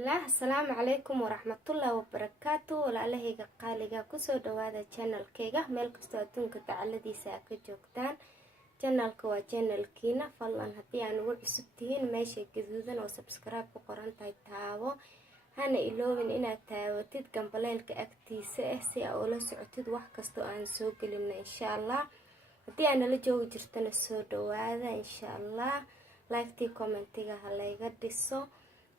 Asalaamu calaykum waraxmatullaahi wabarakaatu. walaalahayga qaaliga kusoo dhawaada channelkayga meel kastoo adduunka tacaladiisa aad ka joogtaan. channelka waa channelkiina, fadlan haddii aan ugu cusub tihiin meesha gaduudan oo subscribe ku qoran tahay taabo, hana iloobin inaad taawatid gambaleelka agtiisa si aad ula socotid wax kastoo aan soo gelino insha allah. haddii aan nala joogi jirtana soo dhawaada insha allah. like-tii commentiga ha layga dhiso.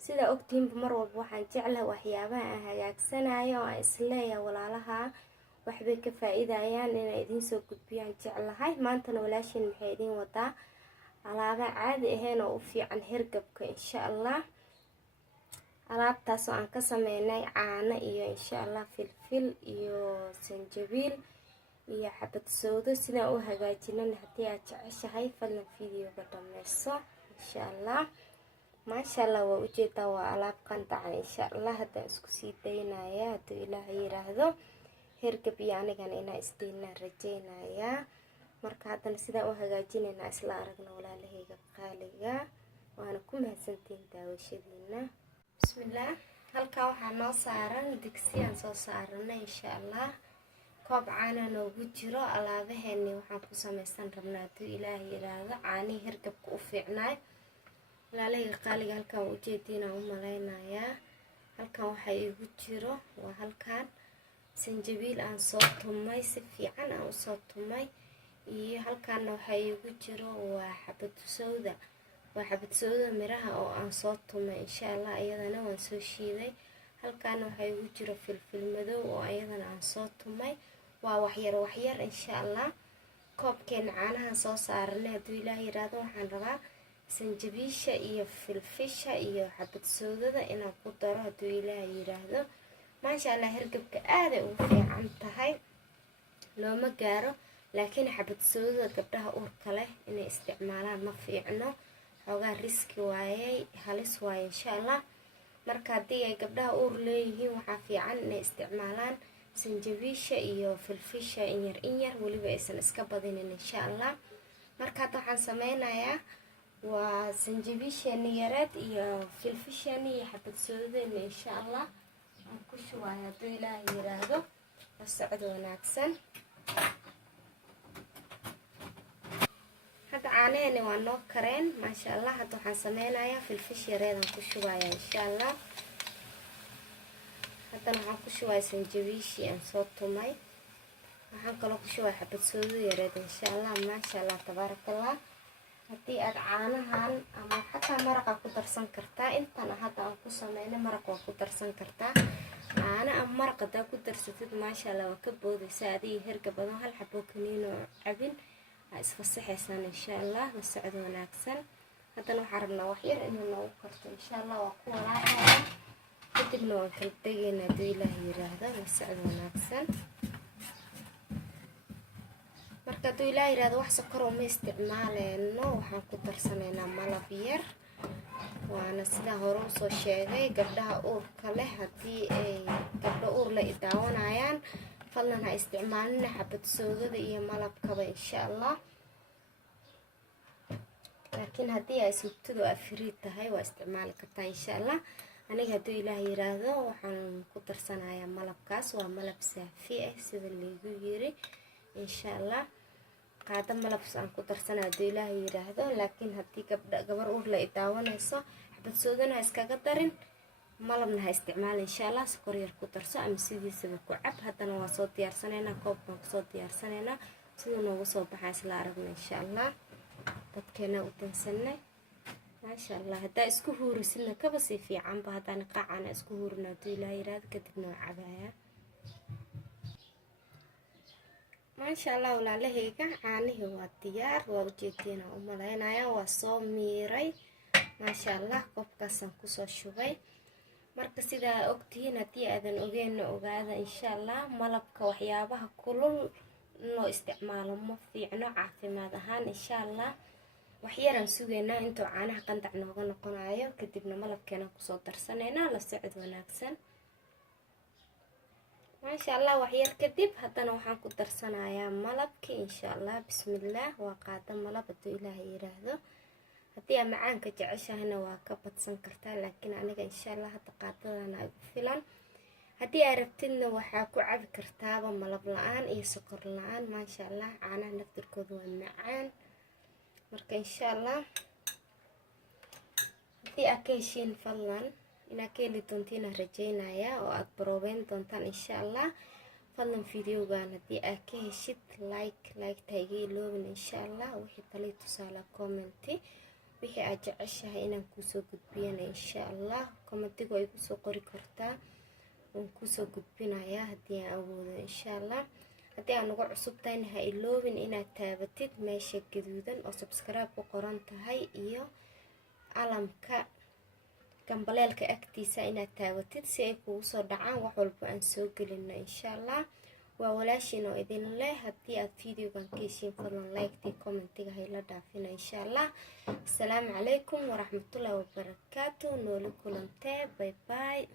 sida ogtiinba mar walba waxaan jeclahay waxyaabaha aan hagaagsanayo oo aan isleeyahay walaalaha waxbay ka faa'iidayaan inay idin soo gudbiyaan jeclahay. maantana walaashin maxay idin wadaa alaaba caadi ahayn oo u fiican hirgabka insha allah. alaabtaas oo aan ka sameynay caano iyo insha allah filfil iyo sanjabiil iyo xabad soodo. sidaan u hagaajinana haddii aad jeceshahay fadlan videoga dhameyso insha allah. maasha allah waa ujeedaa waa alaab qandacan insha allah. haddaan isku sii daynaya hadduu ilaahay yiraahdo hergab iyo anigana inaan isdaynaan rajeynayaa. marka haddana sidaan u hagaajinaynaa isla aragna walaalahayga qaaliga. waana ku mahadsantihiin daawashadiina. bismillaah. halkaa waxaa noo saaran digsi aan soo saaranay insha allah. koob caana noogu jiro. alaabaheeni waxaan ku samaysan rabnaa hadduu ilaahay yiraahdo caanihii hergabka u fiicnaay. walaalahayga qaaliga halkaan ujeediin aan u malaynayaa. halkan waxaa igu jiro waa halkaan sanjabiil aan soo tumay, si fiican aan usoo tumay. iyo halkaana waxaa igu jiro waa xabad sooda. waa xabad sooda miraha oo aan soo tumay insha allah. iyadana waan soo shiiday. halkaana waxaa igu jiro filfil madow oo iyadana aan soo tumay. waa waxyar insha allah. koobkeena caanahan soo saaranay hadduu ilaahay yiraahdo waxaan rabaa sanjabiisha iyo filfisha iyo xabad soodada inaan ku daro hadduu ilaahay yiraahdo. maasha allah hergabka aaday ugu fiican tahay, looma gaaro. laakiin xabad soodada gabdhaha uurka leh inay isticmaalaan ma fiicno, xoogaa riski waayay, halis waaye insha allah. marka haddii ay gabdhaha uur leeyihiin waxaa fiican inay isticmaalaan sanjabiisha iyo filfisha inyar weliba aysan iska badinin insha allah. marka hadda waxaan sameynayaa waa sanjabiishani yareed iyo filfishani iyo xabad soodadani insha allah aan ku shubayo hadduu ilaahay yiraahdo. la socdo wanaagsan. hadda caanahani waa noo kareen maasha allah. hadda waxaan sameynayaa filfish yareed aan ku shubaya insha allah. haddana waxaan ku shubaya sanjabiishii aan soo tumay. waxaan kaloo ku shubaya xabad soodada yareed insha allah. maasha allah tabaarakallah. haddii aad caanahan ama xataa maraqa ku darsan kartaa. intan hadda aan ku sameynay maraq waa ku darsan kartaa. caano ama maraq hadaa ku darsatid maasha allah waa ka boodaysaa adiga hergab badan. hal xabo kaniin oo cabin aa isfasaxaysaan insha allah. la socdo wanaagsan. haddana waxaan rabnaa waxyar inuu noogu karto insha allah. waa ku walaacaya kadibna waan kala tegaynaa hadduu ilaahay yiraahdo. la socdo wanaagsan. marka hadduu ilaahay yiraahdo wax sokor uma isticmaaleyno, waxaan ku darsanaynaa malab yar. waana sidaa hore usoo sheegay gabdhaha uurka leh haddii ay gabdho uur la idaawanayaan fadlan ha isticmaalina xabad soodada iyo malabkaba insha allah. laakiin haddii ay sugtadu afriid tahay waa isticmaali kartaa insha allah. aniga hadduu ilaahay yiraahdo waxaan ku darsanayaa malabkaas. waa malab saafi ah sida laygu yiri insha allah. qaada malabs aan ku darsanaa hadduu ilaahay yiraahdo. laakiin haddii gabar uur la idaawanayso xabad soodana ha iskaga darin, malabna ha isticmaala insha allah. sokor yar ku darso ama sidiisaba ku cab. haddana waa soo diyaarsanaynaa. koobkaan kusoo diyaarsanaynaa siduu noogu soo baxaa isla aragna insha allah. dadkeena u dansanay maasha allah. haddaa isku huurisidna kaba sii fiicanba. haddaan qaacana isku huurina hadduu ilaahay yiraahdo kadibna waa cabayaa. maasha allah walaalahayga caanihii waa diyaar. waa ujeediina u malaynayaa waa soo miiray maasha allah. koobkaasaan kusoo shubay. marka sidaa ogtihiin haddii aadan ogeenna ogaada insha allah. malabka waxyaabaha kulul loo isticmaalo ma fiicno caafimaad ahaan insha allah. waxyaraan sugaynaa intuu caanaha qandac nooga noqonayo kadibna malabkeena kusoo darsanaynaa. la socod wanaagsan. maasha allah waxyar kadib haddana waxaan ku darsanayaa malabkii insha allah. bismillaah. waa qaado malab hadduu ilaahay yiraahdo. haddii aad macaanka jeceshahayna waa ka badsan kartaa, laakiin aniga insha allah hadda qaadadana igu filan. haddii aad rabtidna waxaa ku cabi kartaaba malab la-aan iyo sokor la-aan. maasha allah, caanaha naftirkooda waa macaan. marka insha allah haddii aad ka heshiin fadlan inaad ka heli doontiin aan rajeynayaa, oo aad baroobeyn doontaan insha allah. fadlan videogan haddii aad ka heshid like iga iloobin insha allah. wixii tali tusaale commenti, wixii aad jeceshahay inaan kuusoo gudbiyana insha allah commentiga ay kusoo qori kartaa, waan kuusoo gudbinayaa haddii aan awoodo insha allah. haddii aan ugu cusub tahayna ha iloobin inaad taabatid meesha gaduudan oo subscribe ku qoran tahay iyo calamka gambaleelka agtiisa inaad taabatid si ay kugu soo dhacaan wax walba aan soo gelino insha allah. waa walaashiin oo idin leh, haddii aad videogan ka heshiin fadlan like-tii commentiga hayla dhaafina insha allah. asalaamu calaykum waraxmatullaahi wabarakaatu. nooli kulantee, bye bye.